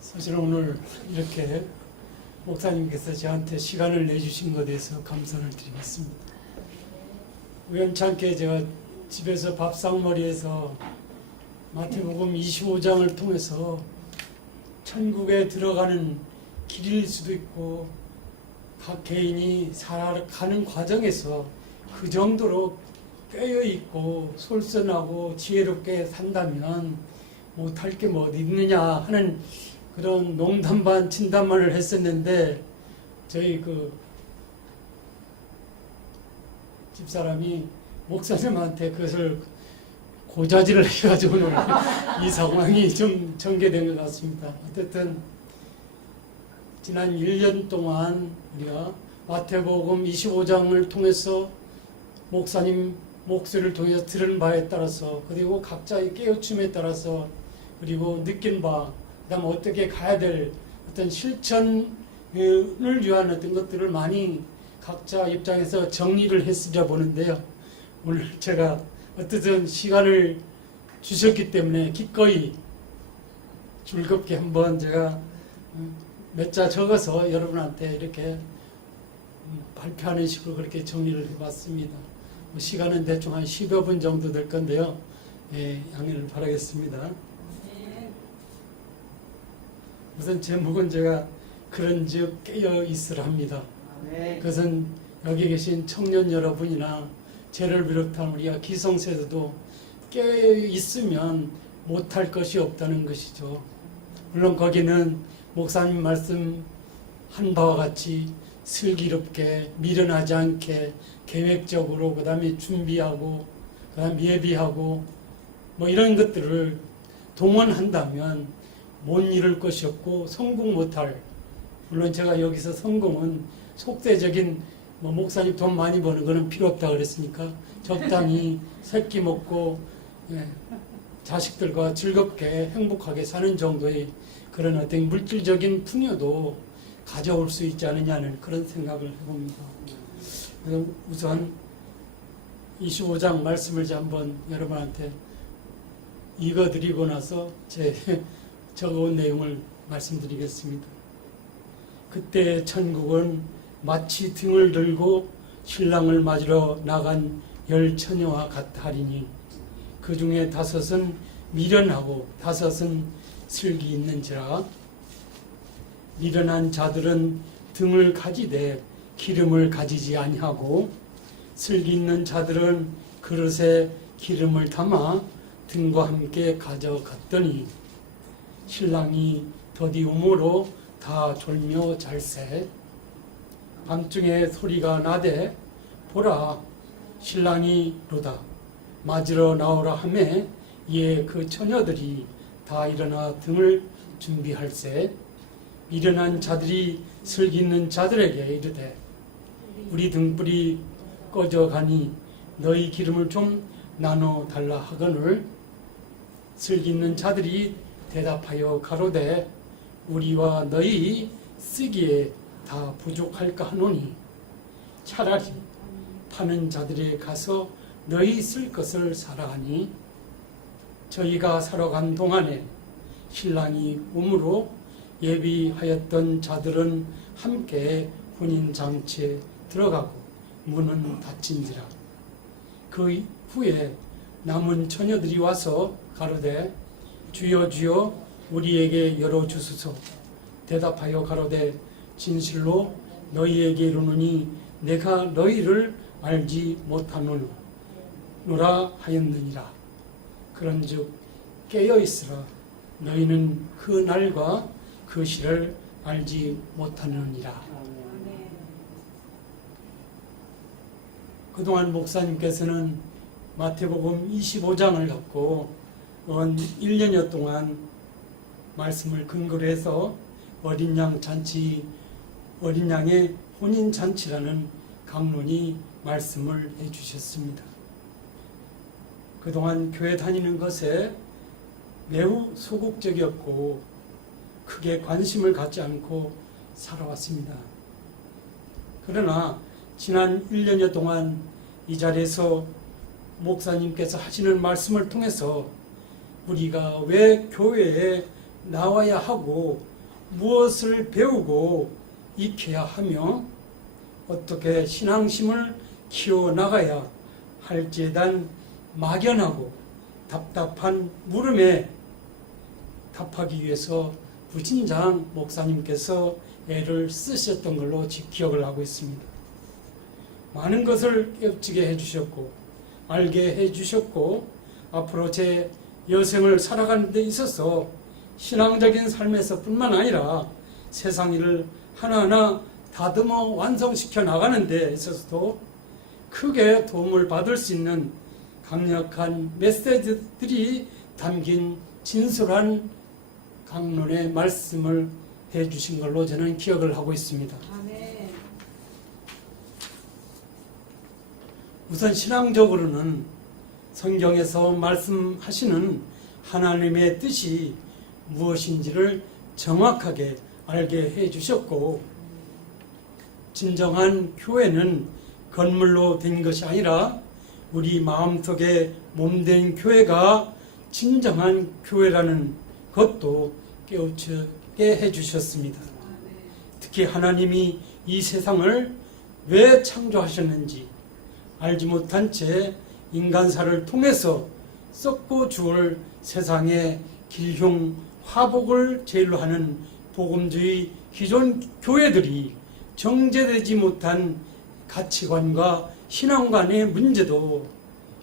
사실 오늘 이렇게 목사님께서 저한테 시간을 내주신 것에 대해서 감사를 드리겠습니다. 우연찮게 제가 집에서 밥상머리에서 마태복음 25장을 통해서 천국에 들어가는 길일 수도 있고 각 개인이 살아가는 과정에서 그 정도로 깨어있고 솔선하고 지혜롭게 산다면 못할 게 뭐 어디 있느냐 하는 그런 농담 반 진담만을 했었는데 저희 그 집사람이 목사님한테 그것을 고자질을 해가지고 오늘 이 상황이 좀 전개된 것 같습니다. 어쨌든 지난 1년 동안 우리가 마태복음 25장을 통해서 목사님 목소리를 통해서 들은 바에 따라서 그리고 각자의 깨우침에 따라서 그리고 느낀 바 그다음 어떻게 가야 될 어떤 실천을 위한 어떤 것들을 많이 각자 입장에서 정리를 했으려 보는데요. 오늘 제가 어쨌든 시간을 주셨기 때문에 기꺼이 즐겁게 한번 제가 몇 자 적어서 여러분한테 이렇게 발표하는 식으로 그렇게 정리를 해봤습니다. 시간은 대충 한 10여 분 정도 될 건데요. 예, 양해를 바라겠습니다. 우선 제목은 제가 그런즉 깨어 있으라 합니다. 그것은 여기 계신 청년 여러분이나 저를 비롯한 우리가 기성세대도 깨어 있으면 못할 것이 없다는 것이죠. 물론 거기는 목사님 말씀한 바와 같이 슬기롭게 미련하지 않게 계획적으로 그 다음에 준비하고 그 다음에 예비하고 뭐 이런 것들을 동원한다면 못 이룰 것이 없고 성공 못할, 물론 제가 여기서 성공은 속대적인 뭐 목사님 돈 많이 버는 거는 필요 없다 그랬으니까 적당히 새끼 먹고 자식들과 즐겁게 행복하게 사는 정도의 그런 어떤 물질적인 풍요도 가져올 수 있지 않느냐는 그런 생각을 해봅니다. 그래서 우선 25장 말씀을 이제 한번 여러분한테 읽어드리고 나서 제 적어온 내용을 말씀드리겠습니다. 그때 천국은 마치 등을 들고 신랑을 맞으러 나간 10처녀와 같하리니 그 중에 5은 미련하고 5은 슬기 있는지라. 미련한 자들은 등을 가지되 기름을 가지지 아니하고 슬기 있는 자들은 그릇에 기름을 담아 등과 함께 가져갔더니 신랑이 더디움으로 다 졸며 잘세. 밤중에 소리가 나되 보라 신랑이 로다 맞으러 나오라 하매 이에 그 처녀들이 다 일어나 등을 준비할세. 미련한 자들이 슬기 있는 자들에게 이르되 우리 등불이 꺼져가니 너희 기름을 좀 나눠 달라 하거늘 슬기 있는 자들이 대답하여 가로되 우리와 너희 쓰기에 다 부족할까 하노니 차라리 파는 자들에 가서 너희 쓸 것을 사라 하니 저희가 사러 간 동안에 신랑이 오므로 예비하였던 자들은 함께 혼인장치에 들어가고 문은 닫힌지라. 그 후에 남은 처녀들이 와서 가로되 주여 주여 우리에게 열어주소서. 대답하여 가로되 진실로 너희에게 이르노니 내가 너희를 알지 못하노라 하였느니라. 그런즉 깨어있으라. 너희는 그 날과 그 시를 알지 못하느니라. 그동안 목사님께서는 마태복음 25장을 갖고 1년여 동안 말씀을 근거로 해서 어린 양 잔치, 어린 양의 혼인 잔치라는 강론이 말씀을 해주셨습니다. 그동안 교회 다니는 것에 매우 소극적이었고 크게 관심을 갖지 않고 살아왔습니다. 그러나 지난 1년여 동안 이 자리에서 목사님께서 하시는 말씀을 통해서 우리가 왜 교회에 나와야 하고 무엇을 배우고 익혀야 하며 어떻게 신앙심을 키워나가야 할지에 대한 막연하고 답답한 물음에 답하기 위해서 부진장 목사님께서 애를 쓰셨던 걸로 기억을 하고 있습니다. 많은 것을 깨우치게 해주셨고 알게 해주셨고 앞으로 제 여생을 살아가는 데 있어서 신앙적인 삶에서 뿐만 아니라 세상 일을 하나하나 다듬어 완성시켜 나가는 데 있어서도 크게 도움을 받을 수 있는 강력한 메시지들이 담긴 진솔한 강론의 말씀을 해주신 걸로 저는 기억을 하고 있습니다. 아멘. 우선 신앙적으로는 성경에서 말씀하시는 하나님의 뜻이 무엇인지를 정확하게 알게 해주셨고 진정한 교회는 건물로 된 것이 아니라 우리 마음속에 몸된 교회가 진정한 교회라는 것도 깨우치게 해주셨습니다. 특히 하나님이 이 세상을 왜 창조하셨는지 알지 못한 채 인간사를 통해서 썩고 죽을 세상의 길흉 화복을 제일로 하는 복음주의 기존 교회들이 정제되지 못한 가치관과 신앙관의 문제도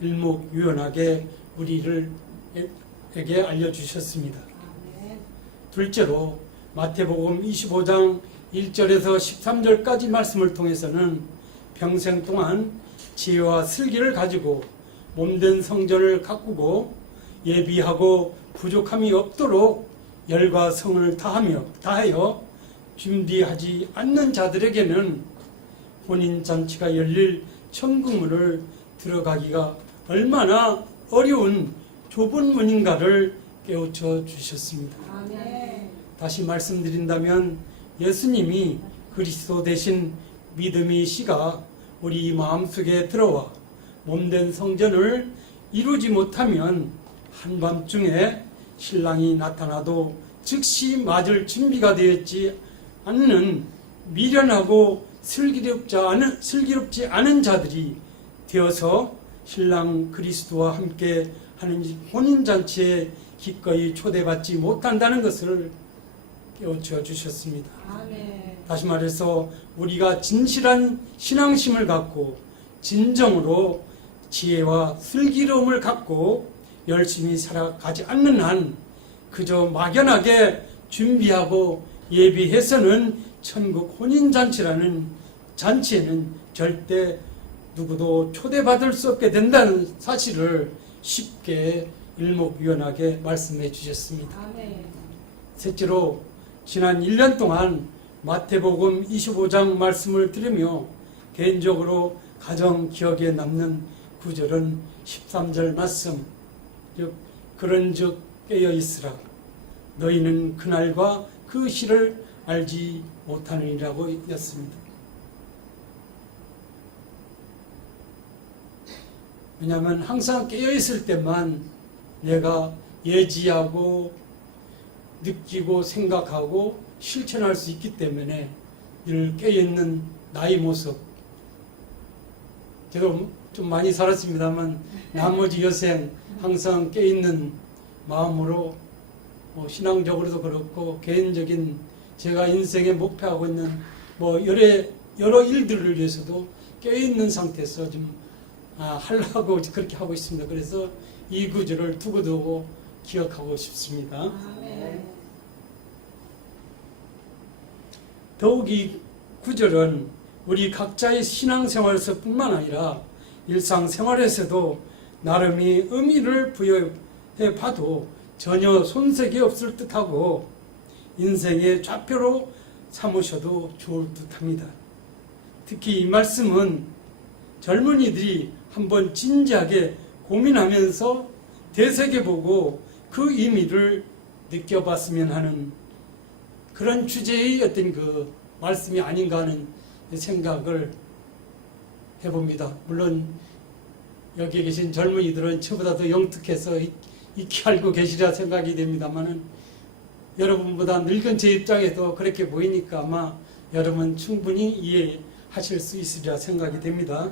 일목요연하게 우리에게 알려주셨습니다. 둘째로 마태복음 25장 1절에서 13절까지 말씀을 통해서는 평생 동안 지혜와 슬기를 가지고 몸된 성전을 가꾸고 예비하고 부족함이 없도록 열과 성을 다하여 준비하지 않는 자들에게는 혼인잔치가 열릴 천국문을 들어가기가 얼마나 어려운 좁은 문인가를 깨우쳐 주셨습니다. 아멘. 다시 말씀드린다면 예수님이 그리스도 대신 믿음의 씨가 우리 마음속에 들어와 몸된 성전을 이루지 못하면 한밤중에 신랑이 나타나도 즉시 맞을 준비가 되었지 않는 미련하고 슬기롭지 않은 자들이 되어서 신랑 그리스도와 함께 하는 혼인잔치에 기꺼이 초대받지 못한다는 것을 깨우쳐 주셨습니다. 아멘. 다시 말해서 우리가 진실한 신앙심을 갖고 진정으로 지혜와 슬기로움을 갖고 열심히 살아가지 않는 한 그저 막연하게 준비하고 예비해서는 천국 혼인잔치라는 잔치에는 절대 누구도 초대받을 수 없게 된다는 사실을 쉽게 일목요연하게 말씀해 주셨습니다. 아멘. 셋째로 지난 1년 동안 마태복음 25장 말씀을 들으며 개인적으로 가장 기억에 남는 구절은 13절 말씀, 즉 그런즉 깨어있으라 너희는 그날과 그 시를 알지 못하느니라고 였습니다. 왜냐하면 항상 깨어있을 때만 내가 예지하고 느끼고 생각하고 실천할 수 있기 때문에 늘 깨어있는 나의 모습, 제가 좀 많이 살았습니다만 나머지 여생 항상 깨어있는 마음으로 신앙적으로도 그렇고 개인적인 제가 인생에 목표하고 있는 여러 일들을 위해서도 깨어있는 상태에서 좀 하려고 그렇게 하고 있습니다. 그래서 이 구절을 두고두고 기억하고 싶습니다. 아멘. 더욱 이 구절은 우리 각자의 신앙생활에서 뿐만 아니라 일상생활에서도 나름의 의미를 부여해 봐도 전혀 손색이 없을 듯하고 인생의 좌표로 삼으셔도 좋을 듯합니다. 특히 이 말씀은 젊은이들이 한번 진지하게 고민하면서 되새겨보고 그 의미를 느껴봤으면 하는 그런 주제의 어떤 그 말씀이 아닌가 하는 생각을 해봅니다. 물론 여기 계신 젊은이들은 저보다 더 영특해서 익히 알고 계시리라 생각이 됩니다만은 여러분보다 늙은 제 입장에도 그렇게 보이니까 아마 여러분 충분히 이해하실 수 있으리라 생각이 됩니다.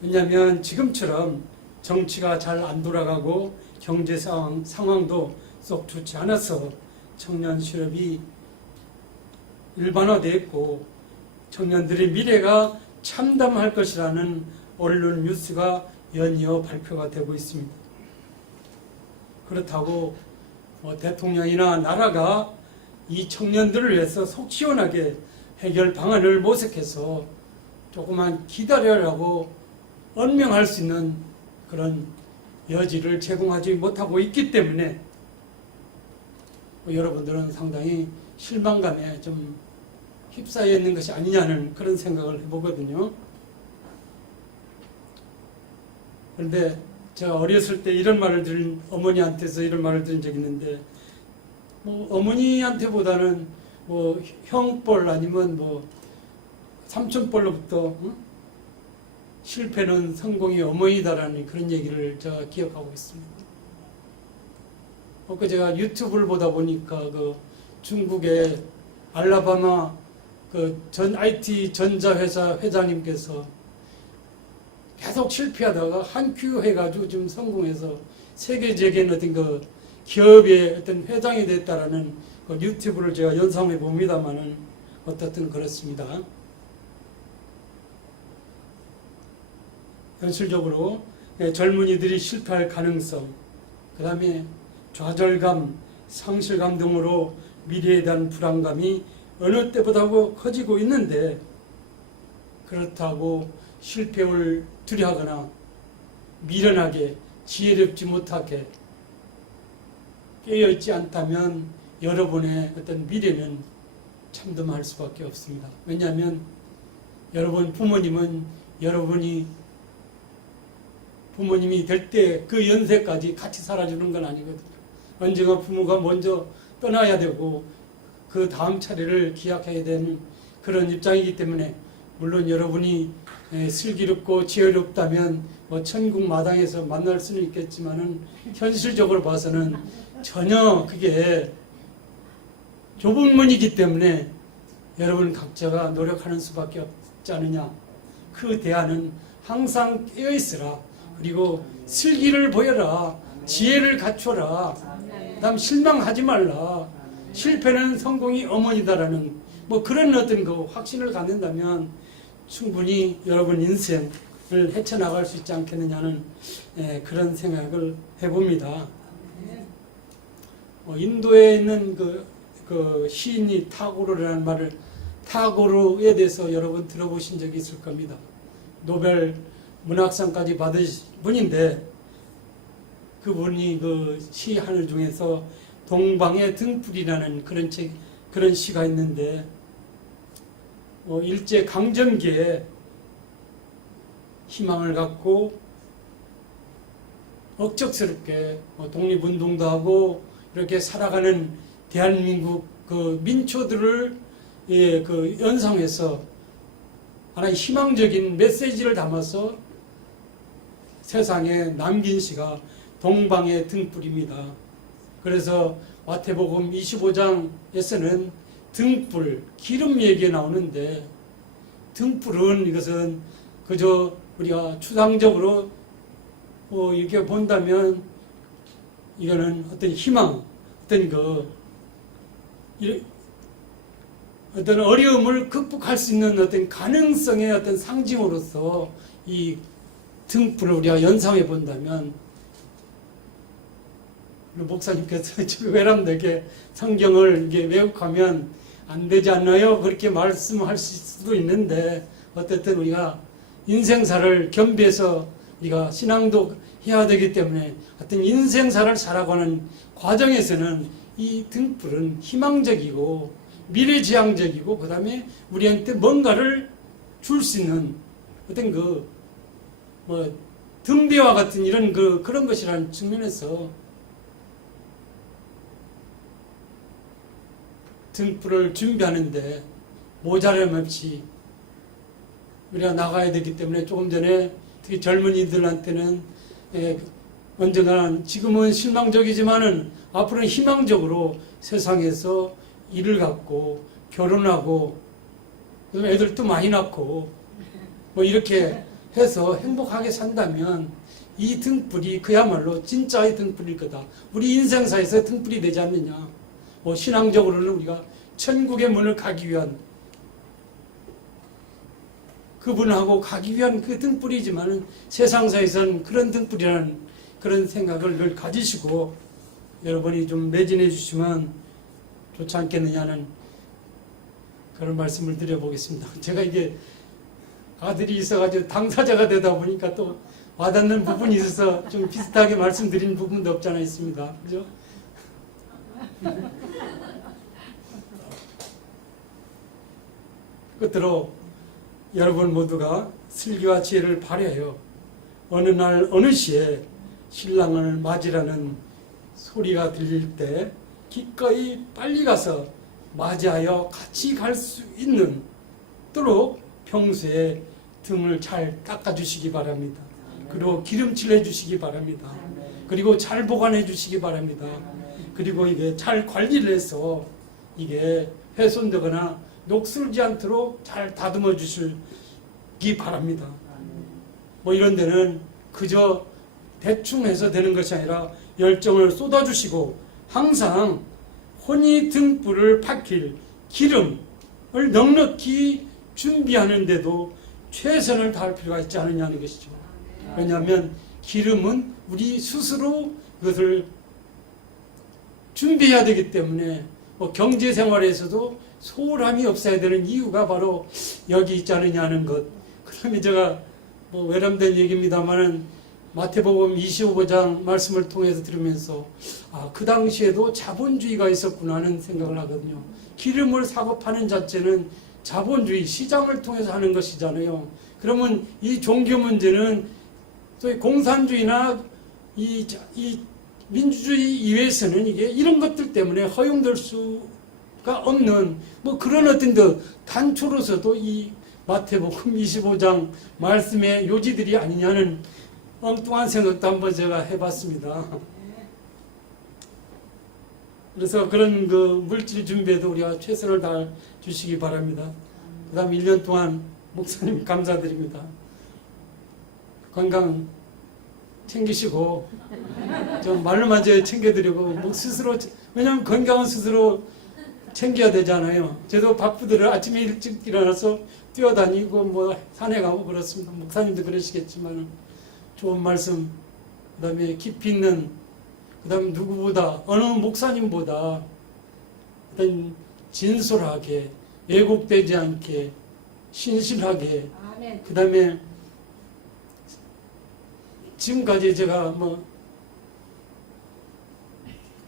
왜냐하면 지금처럼 정치가 잘 안 돌아가고 경제 상황도 썩 좋지 않아서 청년 실업이 일반화됐고 청년들의 미래가 참담할 것이라는 언론 뉴스가 연이어 발표가 되고 있습니다. 그렇다고 대통령이나 나라가 이 청년들을 위해서 속 시원하게 해결 방안을 모색해서 조금만 기다려라고 언명할 수 있는 그런 여지를 제공하지 못하고 있기 때문에 여러분들은 상당히 실망감에 좀 휩싸여 있는 것이 아니냐는 그런 생각을 해보거든요. 그런데 제가 어렸을 때 이런 말을 들은 어머니한테서 이런 말을 들은 적이 있는데 어머니한테보다는 형뻘 아니면 삼촌뻘로부터 실패는 성공의 어머니다라는 그런 얘기를 제가 기억하고 있습니다. 제가 유튜브를 보다 보니까 그 중국의 알라바마 그 전 IT 전자회사 회장님께서 계속 실패하다가 한큐 해가지고 지금 성공해서 세계적인 어떤 그 기업의 어떤 회장이 됐다라는 그 유튜브를 제가 연상해 봅니다만은 어떻든 그렇습니다. 현실적으로 젊은이들이 실패할 가능성, 그 다음에 좌절감, 상실감 등으로 미래에 대한 불안감이 어느 때보다 커지고 있는데 그렇다고 실패를 두려워하거나 미련하게 지혜롭지 못하게 깨어있지 않다면 여러분의 어떤 미래는 참담할 수밖에 없습니다. 왜냐하면 여러분 부모님은 여러분이 부모님이 될 때 그 연세까지 같이 살아주는 건 아니거든요. 언젠가 부모가 먼저 떠나야 되고 그 다음 차례를 기약해야 되는 그런 입장이기 때문에 물론 여러분이 슬기롭고 지혜롭다면 천국 마당에서 만날 수는 있겠지만은 현실적으로 봐서는 전혀 그게 좁은 문이기 때문에 여러분 각자가 노력하는 수밖에 없지 않느냐. 그 대안은 항상 깨어있으라. 그리고 슬기를 보여라. 지혜를 갖춰라. 그 다음 실망하지 말라. 실패는 성공이 어머니다라는 그런 어떤 그 확신을 갖는다면 충분히 여러분 인생을 헤쳐나갈 수 있지 않겠느냐는 그런 생각을 해봅니다. 인도에 있는 그 시인이 타고르라는 말을 타고르에 대해서 여러분 들어보신 적이 있을 겁니다. 노벨 문학상까지 받으신 분인데 그분이 그 시 하늘 중에서 동방의 등불이라는 그런 시가 있는데 일제 강점기에 희망을 갖고 억척스럽게 독립운동도 하고 이렇게 살아가는 대한민국 그 민초들을 그 연상해서 하나의 희망적인 메시지를 담아서 세상에 남긴 시가 동방의 등불입니다. 그래서 마태복음 25장에서는 등불, 기름 얘기가 나오는데 등불은 이것은 그저 우리가 추상적으로 이렇게 본다면 이거는 어떤 희망, 어떤 어려움을 극복할 수 있는 어떤 가능성의 어떤 상징으로서 이 등불을 우리가 연상해 본다면 목사님께서 지금 외람되게 성경을 이게 왜곡하면 안 되지 않나요? 그렇게 말씀할 수도 있는데 어쨌든 우리가 인생사를 겸비해서 우리가 신앙도 해야 되기 때문에 어떤 인생사를 살아가는 과정에서는 이 등불은 희망적이고 미래지향적이고 그 다음에 우리한테 뭔가를 줄 수 있는 어떤 등대와 같은 이런 그런 것이라는 측면에서 등불을 준비하는데 모자람 없이 우리가 나가야 되기 때문에 조금 전에 특히 젊은이들한테는 언젠가 지금은 실망적이지만은 앞으로는 희망적으로 세상에서 일을 갖고 결혼하고 애들도 많이 낳고 뭐 이렇게 해서 행복하게 산다면 이 등불이 그야말로 진짜의 등불일 거다. 우리 인생사에서 등불이 되지 않느냐. 뭐 신앙적으로는 우리가 천국의 문을 가기 위한 그분하고 가기 위한 그 등불이지만은 세상사에서는 그런 등불이라는 그런 생각을 늘 가지시고 여러분이 좀 매진해 주시면 좋지 않겠느냐는 그런 말씀을 드려보겠습니다. 제가 이게 아들이 있어가지고 당사자가 되다 보니까 또 와닿는 부분이 있어서 좀 비슷하게 말씀드린 부분도 없지 않아 있습니다. 그죠? 끝으로 여러분 모두가 슬기와 지혜를 발휘하여 어느 날 어느 시에 신랑을 맞이라는 소리가 들릴 때 기꺼이 빨리 가서 맞이하여 같이 갈 수 있는 도록 평소에 등을 잘 닦아주시기 바랍니다. 그리고 기름칠 해주시기 바랍니다. 그리고 잘 보관해 주시기 바랍니다. 그리고 이게 잘 관리를 해서 이게 훼손되거나 녹슬지 않도록 잘 다듬어 주시기 바랍니다. 뭐 이런 데는 그저 대충 해서 되는 것이 아니라 열정을 쏟아주시고 항상 혼이 등불을 밝힐 기름을 넉넉히 준비하는데도 최선을 다할 필요가 있지 않느냐는 것이죠. 왜냐하면 기름은 우리 스스로 그것을 준비해야 되기 때문에 뭐 경제생활에서도 소홀함이 없어야 되는 이유가 바로 여기 있지 않느냐는 것. 그러면 제가 뭐 외람된 얘기입니다만은 마태복음 25장 말씀을 통해서 들으면서 그 당시에도 자본주의가 있었구나 하는 생각을 하거든요. 기름을 사고 파는 자체는 자본주의, 시장을 통해서 하는 것이잖아요. 그러면 이 종교 문제는 소위 공산주의나 이 민주주의 이외에서는 이게 이런 것들 때문에 허용될 수가 없는 뭐 그런 어떤 단초로서도 이 마태복음 25장 말씀의 요지들이 아니냐는 엉뚱한 생각도 한번 제가 해봤습니다. 그래서 그런 물질 준비에도 우리가 최선을 다해 주시기 바랍니다. 그 다음 1년 동안 목사님 감사드립니다. 건강 챙기시고 좀 말로만 제 챙겨드리고 뭐 스스로 왜냐하면 건강은 스스로 챙겨야 되잖아요. 저도 바쁘더라도 아침에 일찍 일어나서 뛰어다니고 뭐 산에 가고 그렇습니다. 목사님도 그러시겠지만 좋은 말씀, 그 다음에 깊이 있는, 그 다음에 누구보다 어느 목사님보다 어떤 진솔하게 왜곡되지 않게 신실하게, 그 다음에 지금까지 제가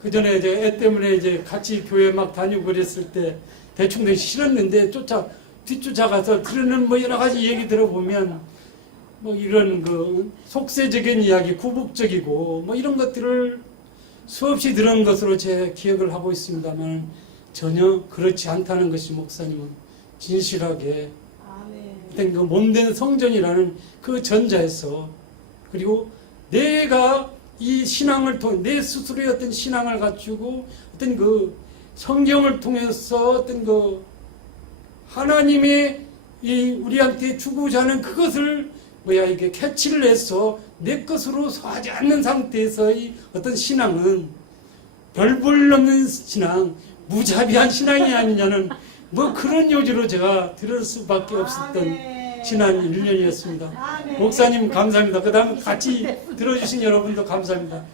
그 전에 이제 애 때문에 이제 같이 교회 막 다니고 그랬을 때 대충 싫었는데 뒤쫓아가서 들으는 뭐 여러 가지 얘기 들어보면 뭐 이런 속세적인 이야기, 구복적이고 뭐 이런 것들을 수없이 들은 것으로 제 기억을 하고 있습니다만 전혀 그렇지 않다는 것이 목사님은 진실하게 어떤 몸된 성전이라는 그 전자에서 그리고 내가 이 신앙을 통해 내 스스로의 어떤 신앙을 갖추고 어떤 성경을 통해서 어떤 하나님의 이 우리한테 주고자 하는 그것을 이게 캐치를 해서 내 것으로 소하지 않는 상태에서의 어떤 신앙은 별볼 없는 신앙, 무자비한 신앙이 아니냐는 뭐 그런 요지로 제가 들을 수밖에 없었던 지난 1년이었습니다. 목사님 감사합니다. 그 다음 같이 들어주신 여러분도 감사합니다.